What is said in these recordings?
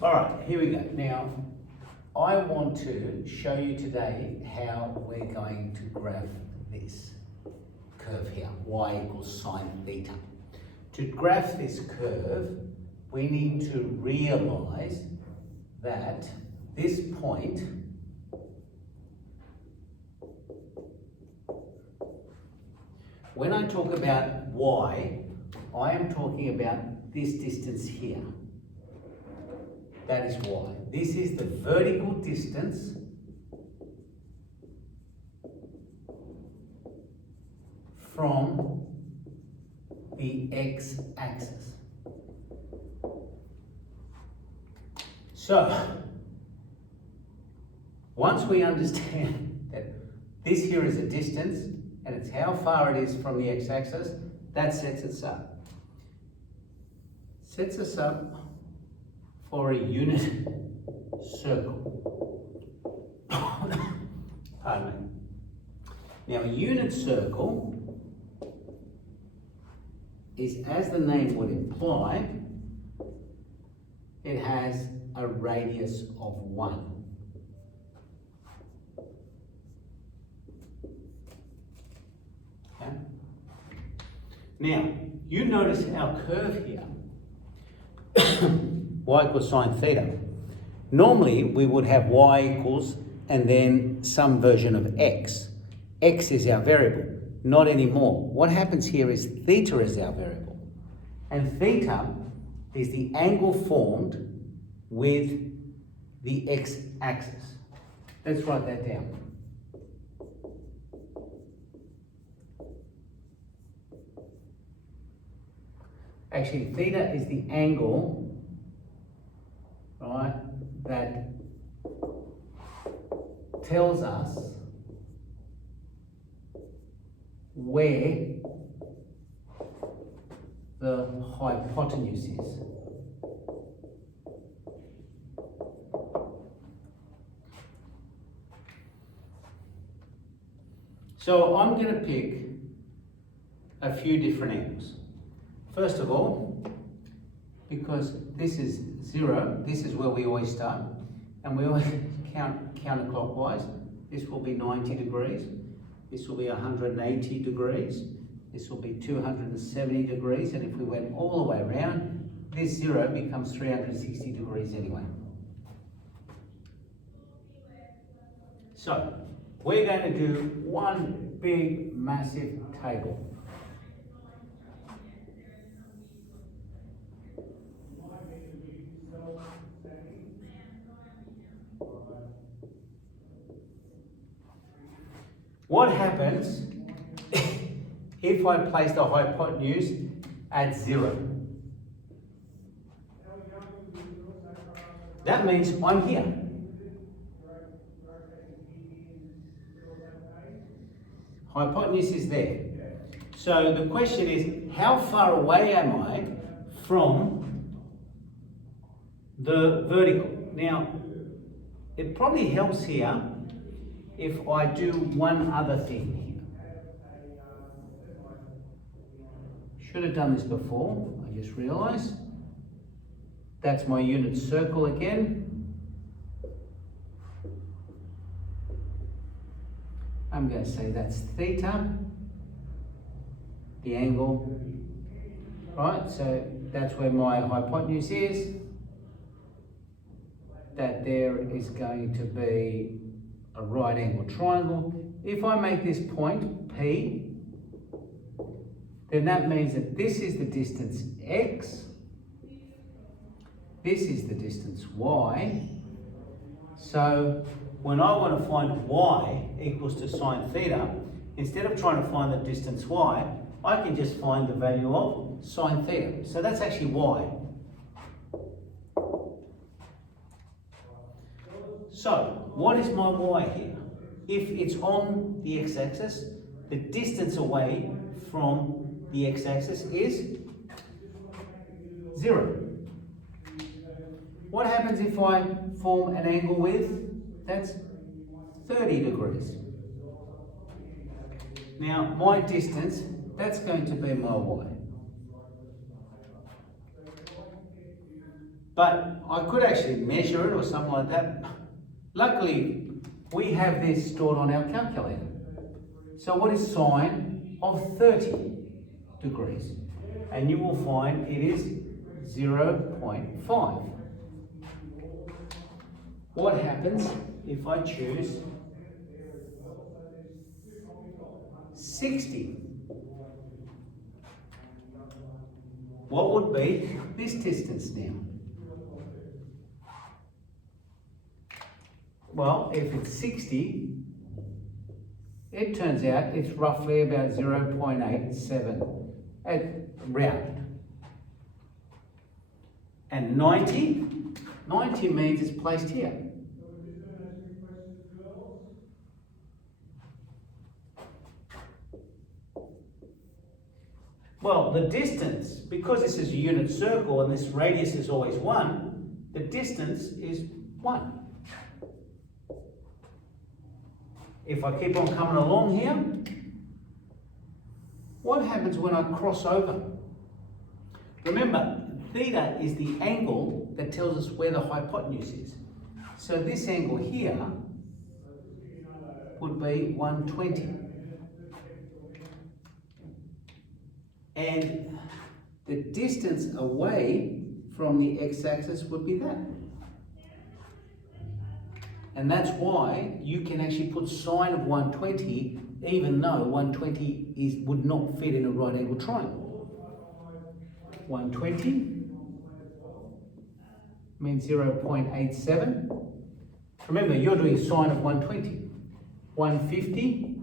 All right, here we go. Now, I want to show you today how we're going to graph this curve here, y equals sine theta. To graph this curve, we need to realize that this point when I talk about y, I am talking about this distance here. That is y. This is the vertical distance from the x-axis. So, once we understand that this here is a distance and it's how far it is from the x-axis, that sets us up. Sets us up for a unit circle. Pardon me. Now, a unit circle is, as the name would imply, it has a radius of 1. Okay? Now, you notice our curve here, y equals sine theta. Normally, we would have y equals and then some version of x. X is our variable. Not anymore. What happens here is theta is our variable. And theta is the angle formed with the x-axis. Let's write that down. Actually, theta is the angle, right, that tells us where the hypotenuse is. So I'm going to pick a few different angles. First of all, because this is 0, this is where we always start, and we always count counterclockwise. This will be 90 degrees, this will be 180 degrees, this will be 270 degrees, and if we went all the way around, this 0 becomes 360 degrees anyway. So, we're going to do one big, massive table. What happens if I place the hypotenuse at 0? That means I'm here. Hypotenuse is there. So the question is, how far away am I from the vertical? Now, it probably helps here if I do one other thing here. Should have done this before, I just realised. That's my unit circle again. I'm going to say that's theta, the angle, right? So that's where my hypotenuse is. That there is going to be a right angle triangle. If I make this point P, then that means that this is the distance x, this is the distance y. So when I want to find y equals to sine theta, instead of trying to find the distance y, I can just find the value of sine theta. So that's actually y. So, what is my y here? If it's on the x-axis, the distance away from the x-axis is 0. What happens if I form an angle with? That's 30 degrees. Now, my distance, that's going to be my y. But I could actually measure it or something like that. Luckily, we have this stored on our calculator. So what is sine of 30 degrees? And you will find it is 0.5. What happens if I choose 60? What would be this distance now? Well, if it's 60, it turns out it's roughly about 0.87 at round. And 90 means it's placed here. Well, the distance, because this is a unit circle and this radius is always 1, the distance is 1. If I keep on coming along here, what happens when I cross over? Remember, theta is the angle that tells us where the hypotenuse is. So this angle here would be 120. And the distance away from the x-axis would be that. And that's why you can actually put sine of 120 even though 120 would not fit in a right angle triangle. 120 means 0.87. Remember, you're doing sine of 120. 150,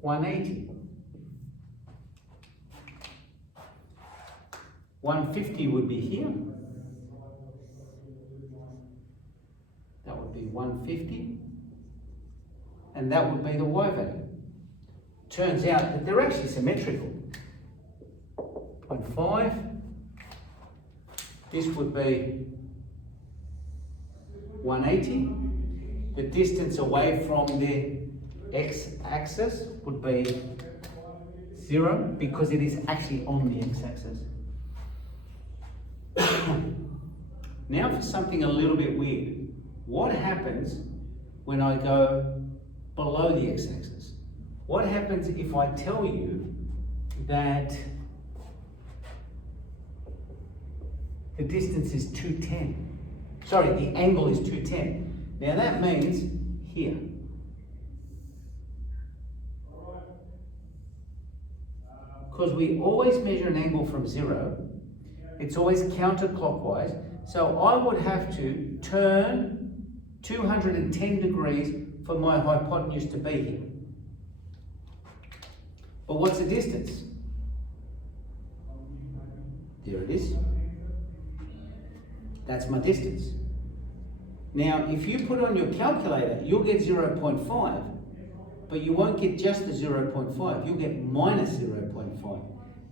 180. 150 would be here. That would be 150. And that would be the y value. Turns out that they're actually symmetrical. 0.5. This would be 180. The distance away from the x-axis would be 0 because it is actually on the x-axis. Now for something a little bit weird. What happens when I go below the x-axis? What happens if I tell you that the distance is 210? Sorry, the angle is 210. Now that means here. Because we always measure an angle from 0, it's always counterclockwise. So I would have to turn 210 degrees for my hypotenuse to be here. But what's the distance? There it is. That's my distance. Now, if you put on your calculator, you'll get 0.5, but you won't get just the 0.5. You'll get minus 0.5.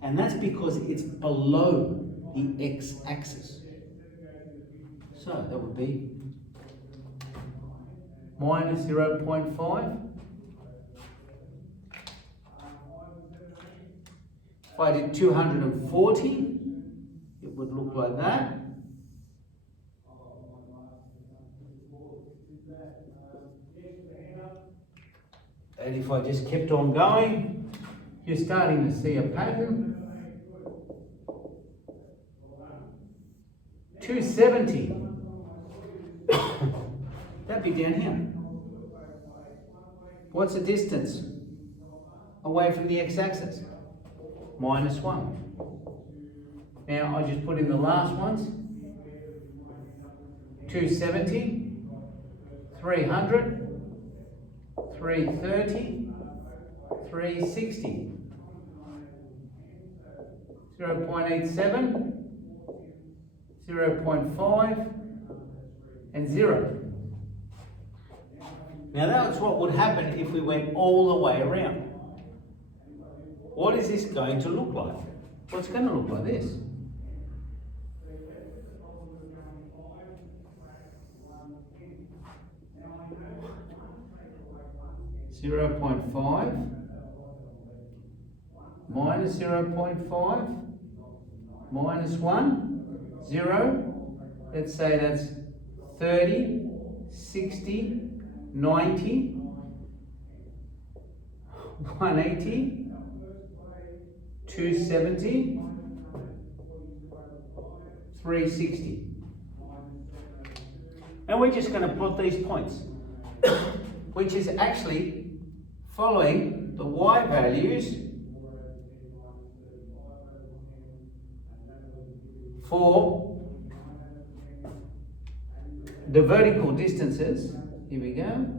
And that's because it's below the x-axis. So that would be minus 0.5. If I did 240, it would look like that. And if I just kept on going, you're starting to see a pattern. 270. That'd be down here. What's the distance away from the x-axis? Minus 1. Now I just put in the last ones. 270, 300, 330, 360, 0.87, 0.5, and 0. Now that's what would happen if we went all the way around. What is this going to look like? Well, it's going to look like this. (0.5) minus 0.5 minus 1, 0, let's say that's 30, 60, 90, 180, 270, 360. And we're just going to plot these points, which is actually following the y values for the vertical distances. Here we go.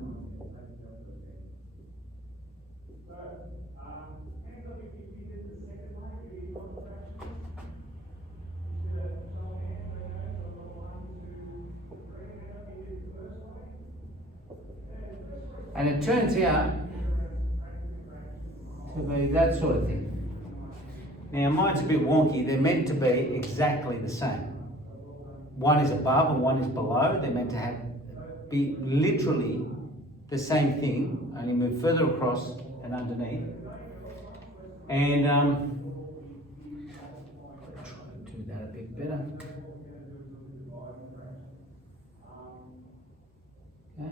And it turns out to be that sort of thing. Now mine's a bit wonky. They're meant to be exactly the same. One is above and one is below. They're meant to be literally the same thing, only move further across and underneath. And try to do that a bit better. Okay.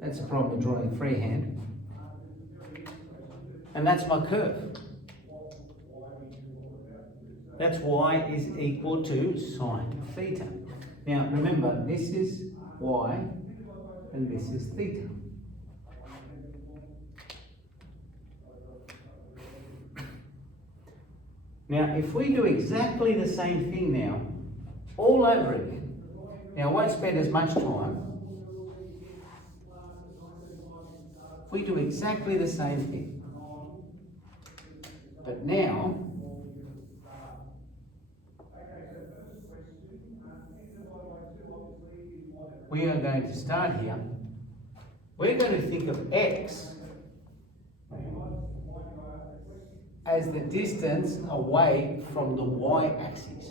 That's the problem with drawing freehand. And that's my curve. That's y is equal to sine theta. Now remember, this is y and this is theta. Now if we do exactly the same thing now, all over again, now I won't spend as much time. If we do exactly the same thing, but now we are going to start here. We're going to think of x as the distance away from the y-axis.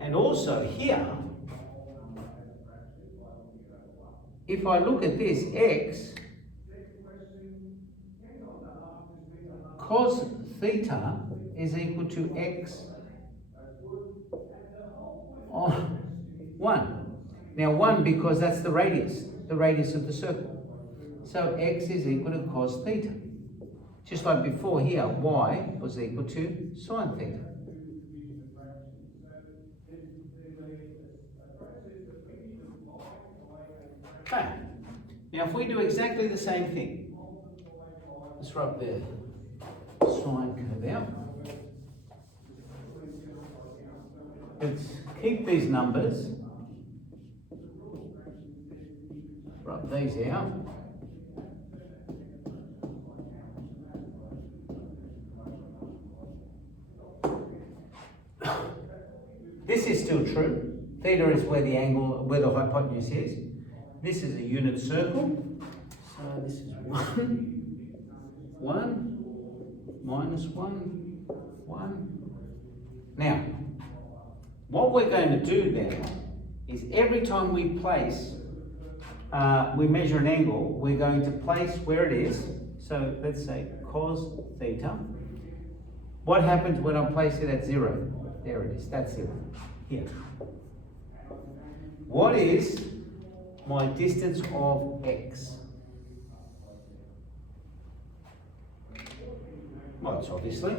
And also here, if I look at this, x cos theta is equal to x on 1. Now 1 because that's the radius of the circle. So x is equal to cos theta. Just like before here, y was equal to sine theta. Okay. Now if we do exactly the same thing, let's rub the sine curve out. Let's keep these numbers, rub these out. This is still true. Theta is where the angle, where the hypotenuse is. This is a unit circle. So this is 1, minus 1, 1. Now, what we're going to do then is every time we place, we measure an angle, we're going to place where it is. So let's say cos theta. What happens when I place it at 0? There it is, that's 0. Here. What is my distance of x? Well, it's obviously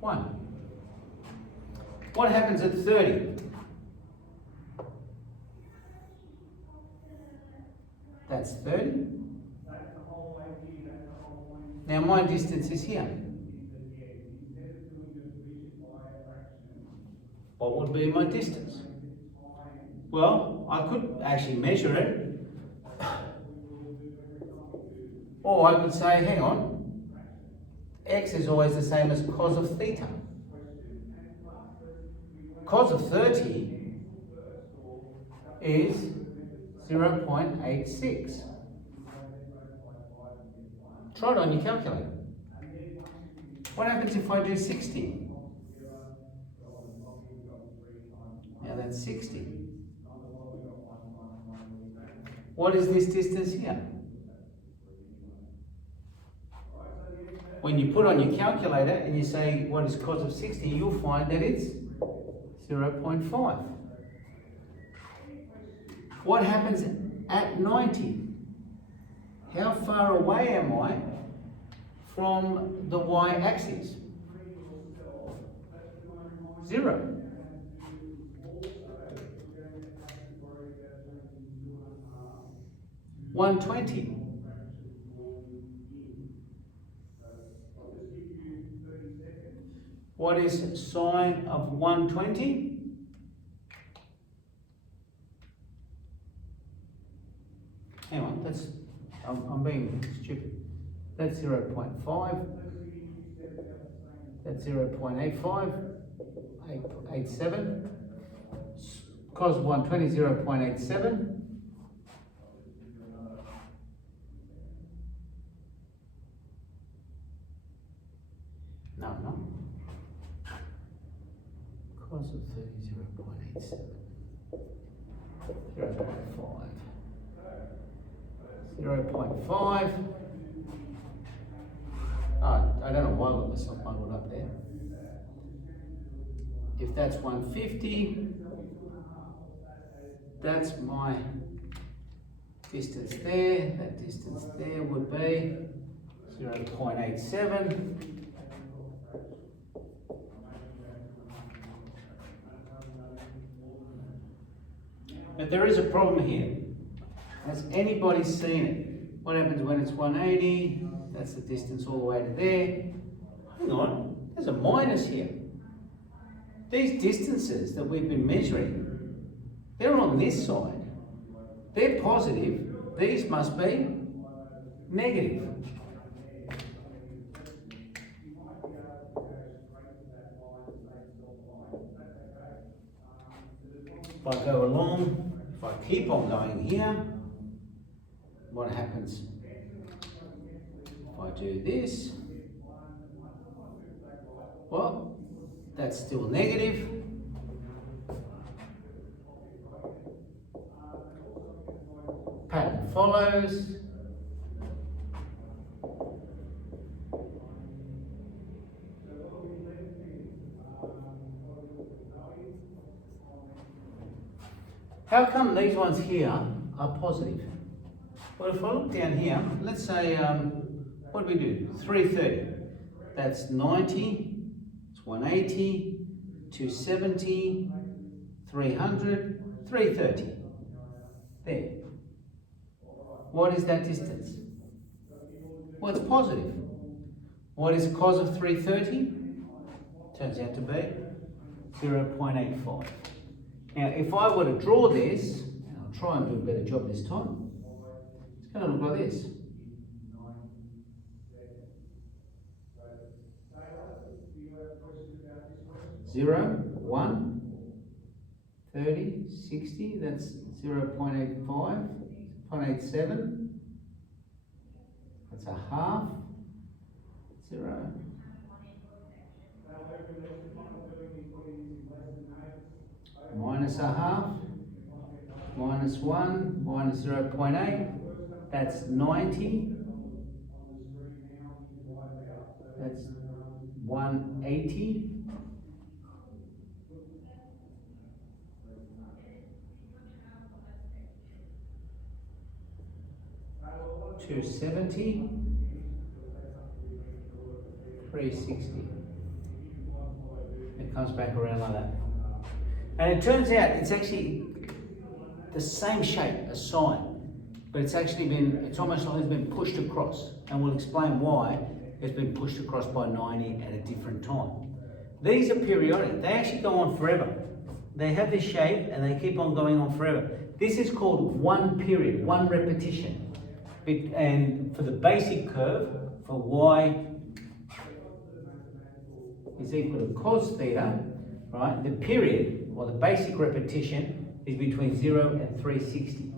1. What happens at 30? That's 30. Now my distance is here. What would be my distance? Well, I could actually measure it. Or I could say, hang on, x is always the same as cos of theta. Cos of 30 is 0.86. Try it on your calculator. What happens if I do 60? Now that's 60. What is this distance here? when you put on your calculator and you say what is cos of 60, you'll find that it's 0.5. What happens at 90? How far away am I from the y-axis? 0. $120. What is sine of 120? Hang on, I'm being stupid. That's 0.5. That's 0.85. 887. Cos 120, 0.87. No. Cos of 30, 0.87. 0.5. 0.5. I don't know why I got myself bundled up there. If that's 150, that's my distance there. That distance there would be 0.87. But there is a problem here. Has anybody seen it? What happens when it's 180? That's the distance all the way to there. Hang on, there's a minus here. These distances that we've been measuring, they're on this side. They're positive. These must be negative. If I go along, if I keep on going here, what happens? If I do this, well, that's still negative. Pattern follows. How come these ones here are positive? Well, if I look down here, let's say, what do we do? 330. That's 90, it's 180, 270, 300, 330. There. What is that distance? Well, it's positive. What is cos of 330? Turns out to be 0.85. Now, if I were to draw this, and I'll try and do a better job this time, it's going to look like this. 0, 1, 30, 60, that's 0.85, 0.87, that's a half, 0. Minus a half, minus 1, minus 0.8, that's 90, that's 180, 270, 360. It comes back around like that. And it turns out it's actually the same shape, a sine, but it's almost like it's been pushed across. And we'll explain why it's been pushed across by 90 at a different time. These are periodic. They actually go on forever. They have this shape and they keep on going on forever. This is called one period, one repetition. And for the basic curve, for y is equal to cos theta, right? The period, or the basic repetition, is between 0 and 360.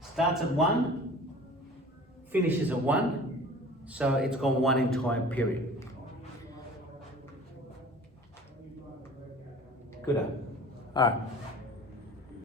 Starts at 1, finishes at 1, so it's gone one entire period. Good. All right.